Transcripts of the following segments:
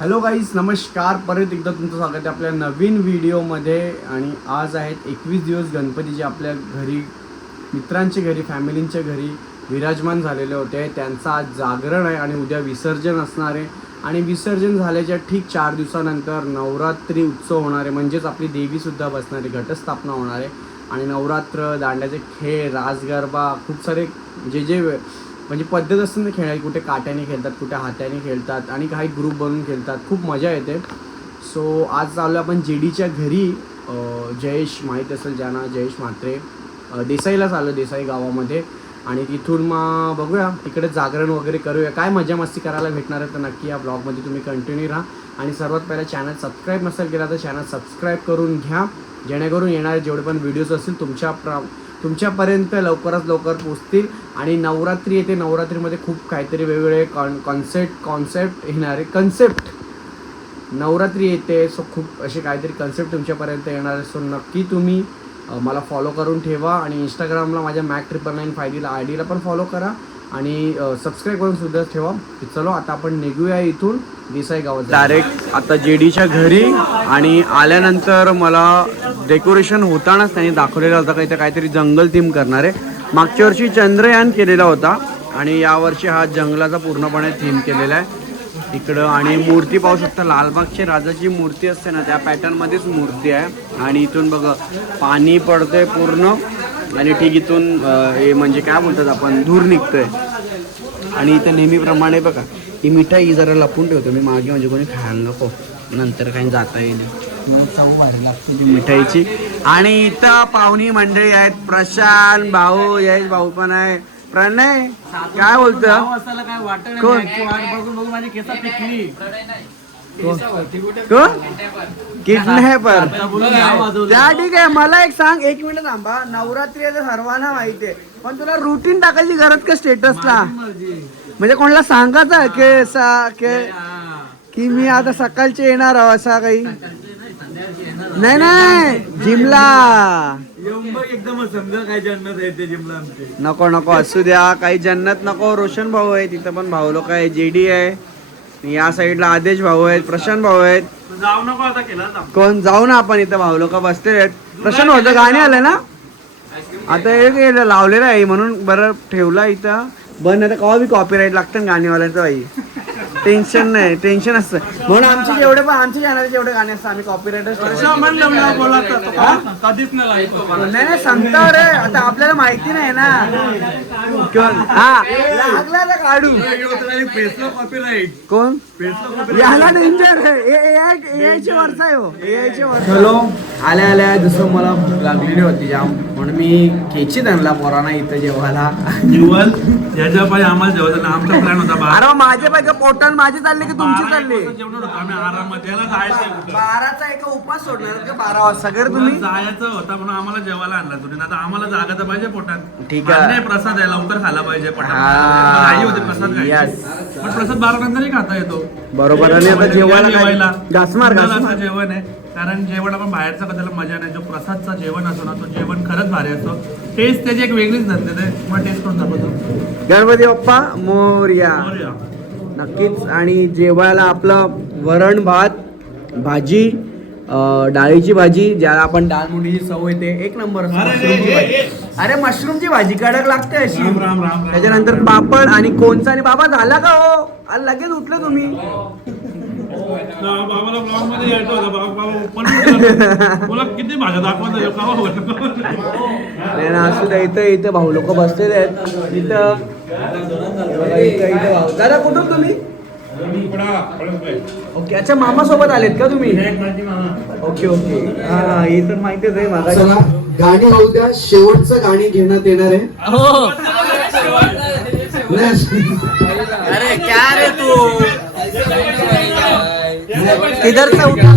Hello guys नमस्कार. परत एकदा तुमचं स्वागत आहे आपल्या नवीन व्हिडिओमध्ये. आणि आज आहेत एकवीस दिवस गणपतीचे आपल्या घरी मित्रांच्या घरी फॅमिलींच्या घरी विराजमान झालेले होते. त्यांचं आज जागरण आहे आणि उद्या विसर्जन असणार आहे. आणि विसर्जन झाल्याच्या ठीक चार दिवसानंतर नवरात्री उत्सव होणार आहे. म्हणजेच आपली देवीसुद्धा बसणार आहे घटस्थापना होणार आहे. आणि नवरात्र दांड्याचे खेळ रासगरबा खूप सारे जे जे म्हणजे पद्धत असते ना खेळायची कुठे काट्याने खेळतात कुठे हात्याने खेळतात आणि काही ग्रुप बनवून खेळतात. खूप मजा येते. सो आज चाललो आपण जे डीच्या घरी जयेश माहीत असेल ज्यांना जयेश म्हात्रे. देसाईला देसाईलाच आलो देसाई गावामध्ये. आणि तिथून मग बघूया तिकडे जागरण वगैरे करूया. काय मजा मस्ती करायला भेटणार आहे तर नक्की या ब्लॉगमध्ये तुम्ही कंटिन्यू राहा. आणि सर्वात पहिला चॅनल सबस्क्राईब नसेल केला तर चॅनल सबस्क्राईब करून घ्या. जेणेकरून येणारे जेवढे पण व्हिडिओज असतील तुमच्या प्र तुमच्यापर्यंत लवकरात लवकर पोचतील आणि नवरात्री येते. नवरात्रीमध्ये खूप काहीतरी वेगवेगळे कॉन कॉन्सेप्ट कॉन्सेप्ट येणार आहे कन्सेप्ट नवरात्री येते सो खूप असे काहीतरी कन्सेप्ट तुमच्यापर्यंत येणार आहे. सो नक्की तुम्ही मला फॉलो करून ठेवा आणि इंस्टाग्रामला माझ्या मॅक ट्रिपल नाईन फायदीला आय डीला पण फॉलो करा. आणि सबस्क्राईब करून सुद्धा ठेवा. चलो आता आपण निघूया इथून देसाई गावात. डायरेक्ट आता जे डीच्या घरी आणि आल्यानंतर मला डेकोरेशन होतानाच त्यांनी दाखवलेलं होतं. काही काहीतरी जंगल थीम करणार आहे. मागच्या वर्षी चंद्रयान केलेला होता. आणि यावर्षी हा जंगलाचा पूर्णपणे थीम केलेला आहे. इकडं आणि मूर्ती पाहू शकता लालबागची राजाची मूर्ती असते ना त्या पॅटर्नमध्येच मूर्ती आहे. आणि इथून बघा पाणी पडतंय पूर्ण. आणि ठीक इथून हे म्हणजे काय बोलतात आपण धूर निघतोय. आणि इथं नेहमीप्रमाणे बघा ही मिठाई जरा लपून ठेवतो मी मागे म्हणजे कोणी खायला नको. नंतर काही जाता येईल. लागते मिठाईची. आणि इथं पाहुणी मंडळी आहेत प्रशांत भाऊ यश भाऊ पण आहे. प्रणय काय बोलतो काय वाटत माझी केसा पिकली. कोण? किडनॅपर. त्या ठीक आहे मला एक सांग एक मिनिट थांबा. नवरात्री आहे सर्वांना माहिती आहे. पण तुला रुटीन टाकायची गरज का स्टेटसला. म्हणजे कोणाला सांगायचं की असा की. की मी आता सकाळचे येणार आहो असा काही. नाही नाही जिमला. नको नको. असू द्या. काही जन्नत नको. रोशन भाऊ आहे तिथं पण भाऊ लोक आहे. जेडी आहे. या साईडला आदेश भाऊ आहेत प्रशांत भाऊ आहेत. जाऊ नको आता केला जा. कोण? जाऊ ना आपण इथं भाऊ लोक बसते आहेत. प्रशांत भाऊचं गाणे आलं ना? आता एक हे लावलेलं आहे म्हणून बरं ठेवला इथं. बंद आता बी कॉपीराईट लागतं गाणेवाल्यांचं बाई. टेन्शन नाही टेन्शन असतं. म्हणून आमचे जेवढे पण आमच्या चॅनलचे जेवढे गाणे असतात आम्ही कॉपीराईटच असं म्हणलं मला बोलायचं तो का? कधीच नाही लागतो नाही नाही सांगता रे. आता आपल्याला माहिती नाही ना. किंवा हा. लागला ना काढू. कोण? याला डेंजर एआयचे वर्ष आहे हो. एआयचे वर्ष हॅलो. आल्या आल्या दुसरं मला लागलेली होती जाम. म्हणून मी खेची आणला पोराना इथं जेवायला. याच्या पायी आम्हाला जेवण आमचा प्लॅन होता अरे माझे पाहिजे पोटान माझे चालले की तुमची चालले? जेवण होतं. आम्ही आरामात याला जायचं बाराचा एका उपास सोडणार का बारा वाजता? सगळे तुम्ही? जायचं होता म्हणून आम्हाला जेवायला आणला तुम्ही. आता आम्हाला जागा तर पाहिजे पोटात. ठीक आहे. प्रसाद आहे लवकर खायला पाहिजे पोटात हा. आई होते प्रसाद Yes. पण प्रसाद बारा नंतरही खाता येतो. बरोबर आणि आता जेवायला काय? जेवायला. घासमार पुन्हा घासमार असं जेवण आहे. कारण जेवण आपण बाहेरचं कदाला मजा नाही. जो प्रसादचा जेवण असतो ना तो जेवण खरंच भारी असतो. टेस्ट त्याची एक वेगळीच ते. मग टेस्ट करून दाखवतो. गणपती बाप्पा मोर्या. बरं. नक्कीच. आणि जेवायला आपलं वरण भात भाजी डाळीची भाजी ज्याला आपण डाळ मुंडीची सवय ते एक नंबर अरे, मशरूमची भाजी. कडक लागते अशी. त्याच्यानंतर पापड आणि कोणचा आणि बाबा झाला का हो? लगेच उठले तुम्ही. असू द्या इथं इथं भाऊ लोक बसलेले आहेत. इथं दादा कुठून तुम्ही? ओके अच्छा मामा सोबत आलेत का तुम्ही? Okay okay. हा ही तर माहितीच आहे मला. चला गाणी होऊ द्या. शेवटचं गाणी घेण्यात येणार आहे. नाही, अरे क्या रे तू? किधर से उठा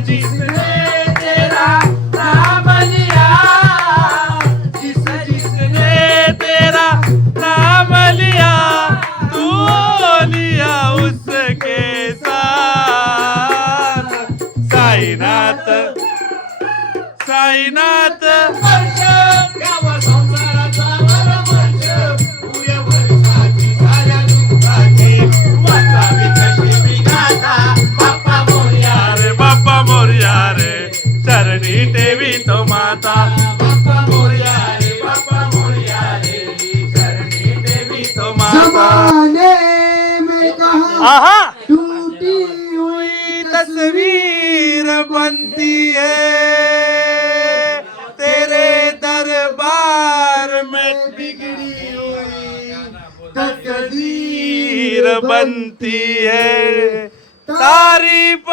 Reggie. चरणी देवी तो माता. बाप्पा मोर्या रे बाप्पा मोर्या रे चरणी देवी तो माता. जमाने में कहा आहा! टूटी हुई तस्वीर बनती है। तेरे दरबार में बिगड़ी हुई तकदीर बनती है। तारीफ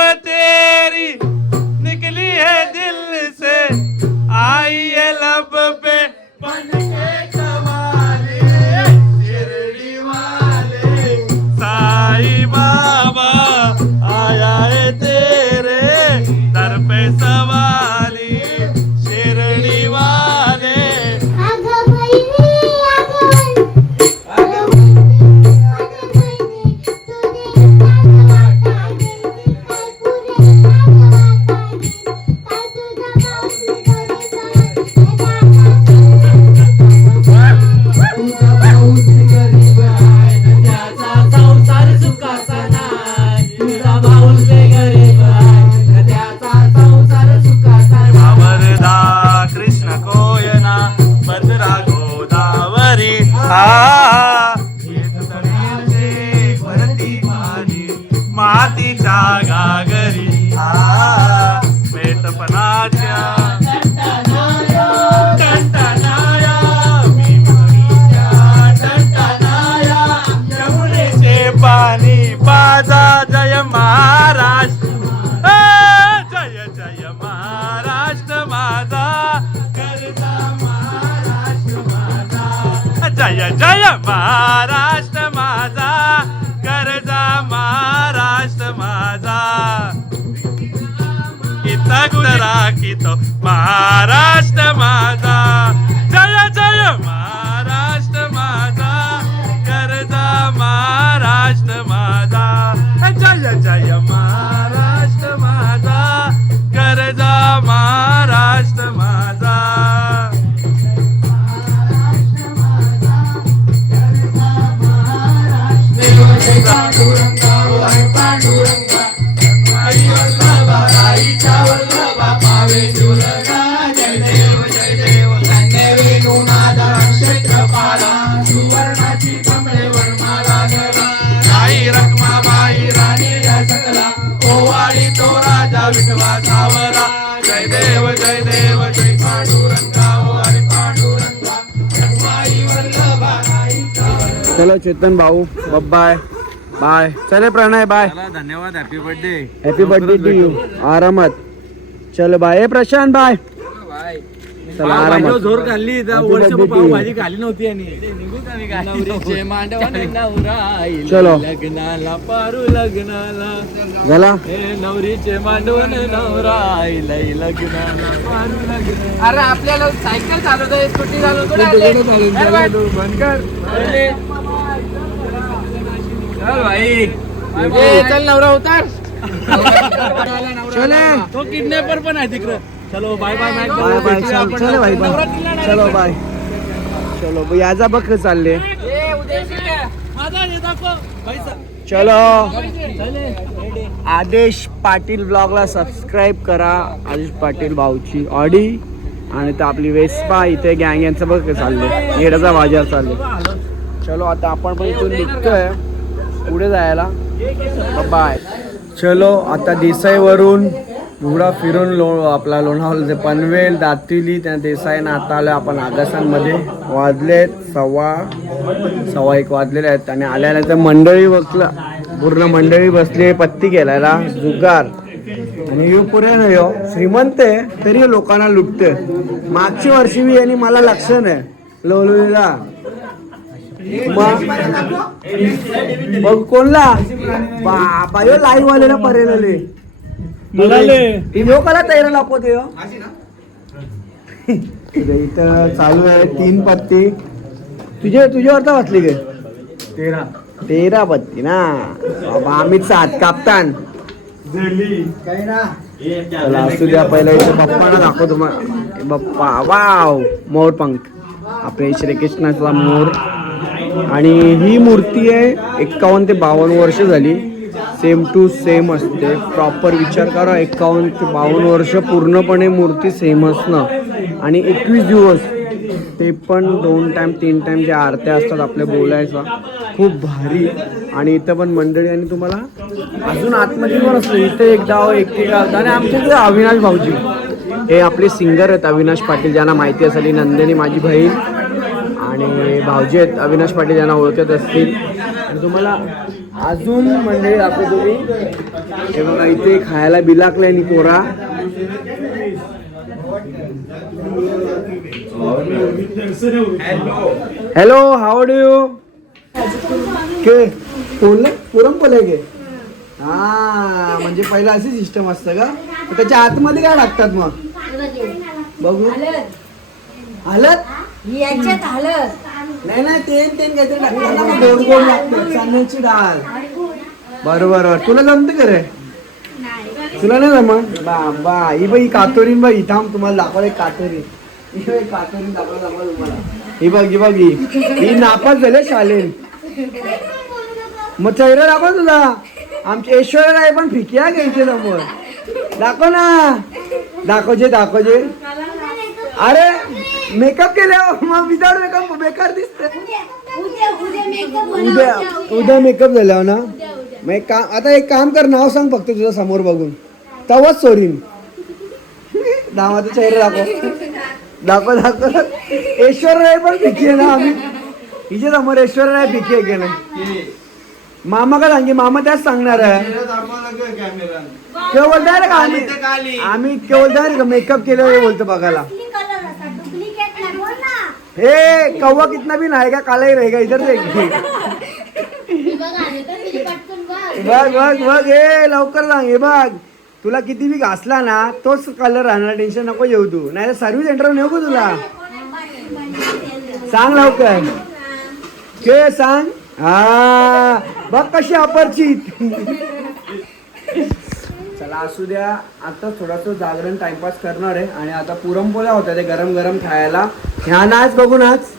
इथं राखीतो महाराष्ट्र माझा जय जय महाराष्ट्र चेतन भाऊ बाय. बाय. चले प्रणय बाय. धन्यवाद. Happy birthday happy birthday to you आरामात. चल बाय. ए प्रशांत बाय. चला आरामात. खाल्ली. you. भाजी खाली नव्हती आणि मांडवाने चलो. लग्नाला पारू लग्नाला. झाला? नवरीचे मांडवण नवराई लई लग्नाला पारू लग्नाला. अरे आपल्याला सायकल चालवतोय स्कूटी चालवतो. बंद कर चल भाई. चल नवरा उतार. चले. तो किडनॅपर पण आहे तिकडं. चलो bye bye bye bye bye चल भाई बाय चलो बाय चलो याचा बघ चालले चलो. आदेश पाटील ब्लॉगला सबस्क्राईब करा. आदेश पाटील भाऊची ऑडी. आणि तर आपली वेस्पा इथे गँग यांचं बघ चालले येडाचा बाजार चालले चलो आता आपण पण इथून निघतोय. पुढे जायला. बाय चलो आता देसाईवरून एवढा फिरून लो आपला लोणावळा पनवेल दातिली त्या देसाई आता आलो आपण आगासांमध्ये वाजलेत. सव्वा सव्वा एक वाजलेले आहेत. आणि आल्यानंतर मंडळी बसला पूर्ण मंडळी बसली पत्ती केलायला. जुगार. आणि यो पुरे यो. श्रीमंत आहे तरी लोकांना लुटते मागच्या वर्षी बी यांनी मला लक्ष नाही. लवलेला मग? बघ कोणला? बाबा ह्यो लाईव्ह आलेला परेलले ह्यो कला तयार हो. इथं चालू आहे तीन पत्ती. तुझे तुझे अर्थ वाचली काय तेरा. तेरा पत्ती ना. बाबा आम्ही सात कापतान. चला असू द्या पहिला इथे बाप्पाला दाखवतो मग. बाप्पा वाव. मोर पंख. आपले श्रीकृष्णाचा मोर. आणि ही मूर्ती आहे एक्कावन्न ते बावन्न वर्ष झाली. सेम टू सेम असते. प्रॉपर विचार करा एक्कावन्न ते बावन्न वर्ष पूर्णपणे मूर्ती सेम असणं. आणि एकवीस दिवस ते पण दोन टाईम तीन टाईम जे आरत्या असतात आपल्या बोलायचा खूप भारी. आणि इथं पण मंडळी आणि तुम्हाला अजून आतमध्ये पण असलं इथे हो, एक डाव एक गाव आणि आमच्या अविनाश भाऊजी. हे आपले सिंगर आहेत अविनाश पाटील. ज्यांना माहिती असेल नंदिनी माझी बहीण. आणि भावजी आहेत अविनाश पाटील यांना ओळखत असतील. आणि तुम्हाला अजून मंडळी दाखवतो तुम्ही हे बघा इथे खायला बिलाकलंय नि कोरा हॅलो हाऊ डू यू के? पोल पुरणपोल आहे के? हा म्हणजे पहिलं अशी सिस्टम असतं का? त्याच्या आतमध्ये काय लागतात मग? बघू. हलत? याच्यात हलत नाही नाही तेल तेल काहीतरी मग गोड गोड लागतं चण्याची डाळ. बरोबर बरोबर. तुला जमतं का रे? तुला नाही जमत? बाबा ही बाई कातोरीन बाई थांब तुम्हाला दाखवलं एक कातोरी. ही कातोरीन दाखवलं दाखवलं तुम्हाला. ही बघ ही बघ ही. ही नापास झाले शालेन. मग चेहरा दाखव तुझा. आमची ऐश्वर्या राय पण फिकी आहे घ्यायचे समोर. दाखव ना. दाखवजे दाखवजे. अरे मेकअप केल्यावर मग विदाउट मेकअप बेकार दिसते. उद्या उद्या मेकअप झाल्यावर ना? मग एक काम आता एक काम कर नाव सांग फक्त तुझ्या समोर बघून. तवाच सोरीन नावाचा चेहरा दाखव. दाखव दाखव. ऐश्वर राय पण फिकी आहे ना आम्ही. हिच्या समोर ऐश्वर राय फिकी आहे की नाही? मामा का सांगे मामा त्याच सांगणार आहे. केव्हा बोलताय रे का आम्ही आम्ही केव्हा बोलताय का मेकअप केलं बोलतो बघायला कलर असा डुप्लिकेट नाही बोल ना हे कौवा कितना भी नायगा काला ही रहेगा इधर देख बघ बघ. बघ हे लवकर सांग हे बघ. तुला किती बी घासला ना तोच कलर राहणार टेन्शन नको येऊ तू. नाही सर्व्हिस सेंटर नेऊ का तुला? सांग लवकर. के सांग? हा बघ कशी अपरिचित चला असू द्या. आता थोडासा जागरण टाइमपास करणार आहे आणि आता पुरणपोळ्या होत्या ते गरम गरम खायला. ह्या नाच बघू नाच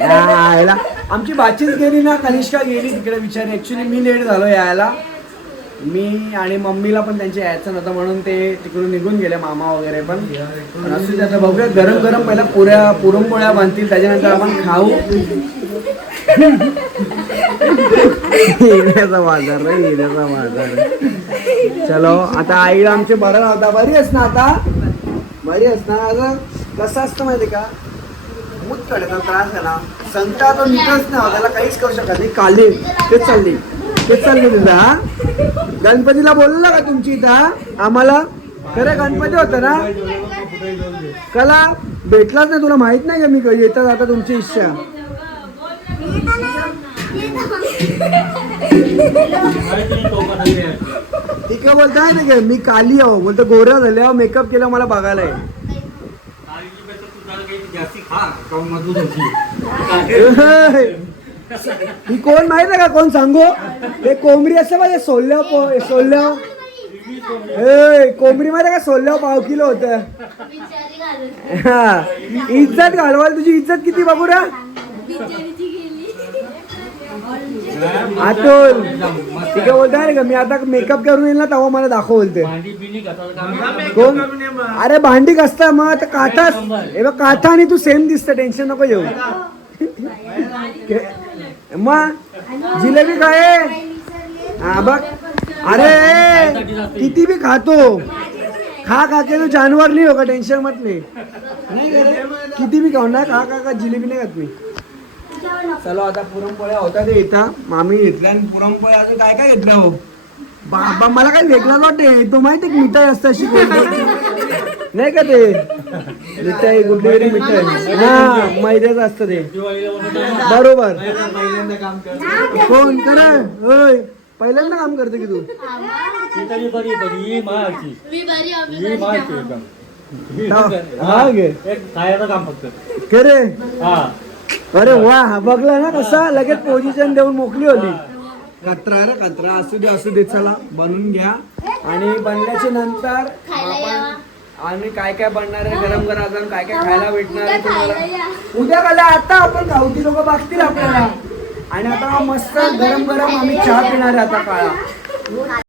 यायला. आमची बातचीत गेली ना कनिष्का गेली तिकडे विचार ऍक्च्युली मी लेट झालो यायला. मी आणि मम्मीला पण त्यांच्या यायचं नव्हतं म्हणून ते तिकडून निघून गेले मामा वगैरे पण. असू दे आता बघूया. गरम गरम पहिला पुऱ्या पुरणपोळ्या बांधतील त्याच्यानंतर आपण खाऊ. येण्याचा बाजार रे येण्याचा बाजार चलो आता आईला आमचे बरं होता बरी अस ना आता? बरी अस ना? आता कसं असतं माहिती का? मूत त्रास आहे ना. संता तो नीटच नाही त्याला काहीच करू शकत नाही. काली तेच चालली. तेच चालली तुझा हा? गणपतीला बोललं का तुमची इथं आम्हाला? खरं गणपती होतं ना? कला भेटलाच नाही तुला माहीत नाही का मी येतात आता तुमची इच्छा? ती काय बोलताय ना काय मी काली आहो बोलतो गोऱ्या झाल्या मेकअप केला मला बघायला आहे. ही कोण माहीत आहे का? कोण सांगू? ते कोंबडी असं पाहिजे सोल्ल्या सोल्ल्या ए कोंबडी माहिती आहे का? सोल्ल्या पाव किलो होत. हा. इज्जत घालवाल तुझी इज्जत किती बघू रा? बिचारीची गेली अतुल ठीक आहे बोलताय का मी आता मेकअप करून येईल ना तेव्हा मला दाखव बोलते कोण? अरे भांडी कसता मग आता काथा हे बघ काठा आणि तू सेम दिसत टेन्शन नको येऊ मग जिलेबी काय हा बघ. अरे किती बी खातो. खा खा के तो जानवर नाही हो का टेन्शन मत नाही. किती बी खाऊ ना खा खा का जिलेबी नाही खात मी. चलो आता पुरणपोळ्या होता ते इथं. मामी घेतल्या आणि पुरणपोळ्या अजून काय काय घेतलं हो? बाबा मला काही वेगळाच वाटते तो माहिती मिठाई असतं अशी? नाही का ते? मिठाई कुठली तरी मिठाई. हा मैद्याचं असतं ते. बरोबर. कोण? कर. होय. पहिल्यांदा काम करते की तू? तरी बरी बरी. ही मी बरी बरी घे. खायचं काम फक्त. हा. अरे वा हा बघला ना कसा लगेच पोझिशन देऊन मोकली होती कचरा रे कचरा असू दे असू दे चला. बनवून घ्या. आणि बनल्याच्या नंतर आपण. आणि काय काय बनणार आहे? गरम गरम अजून काय काय खायला भेटणार आहे तुम्हाला. उद्या काला आता आपण गावठी लोक बघतील आपल्याला. आणि आता मस्त गरम गरम आम्ही चहा पिणार आहे आता काळा.